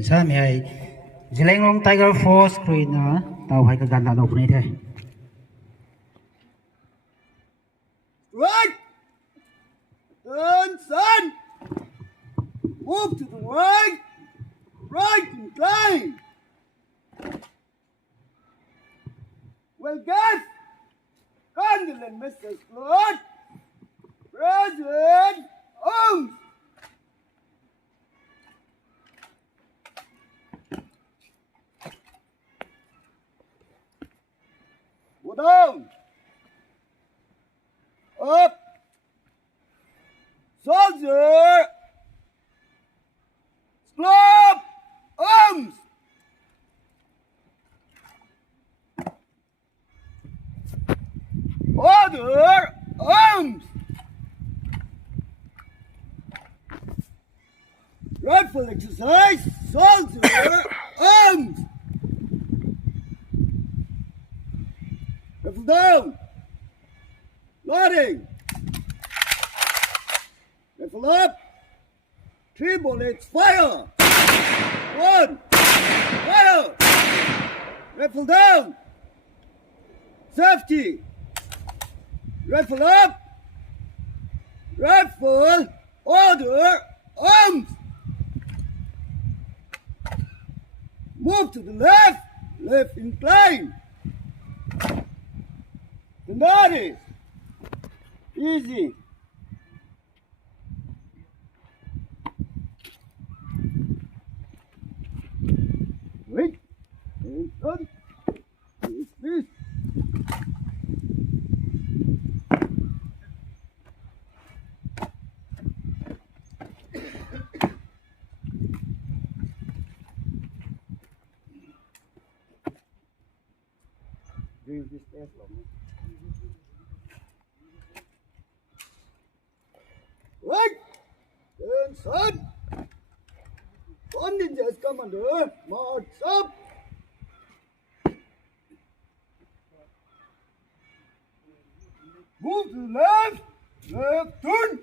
Sa mi hai Zileng Tiger Force screen na tao hai ka ganda daw punit hai. Right! Turn, son! Move to the right! Right incline! Well, guys, Condolent Mr. Claude, President Holmes! Go down! Up! Soldier! Stop! Arms! Order! Arms! Rifle exercise! Soldier! Arms! Rifle down! Loading! Rifle up! 3 bullets, fire! 1! Fire! Rifle down! Safety! Rifle up! Rifle! Order! Arms! Move to the left! Left incline! Somebody! Easy! Wait! Hold on! Please! Drill this test long. Right! Turn, son! One ninjas commander, march up! Move to the left, left turn!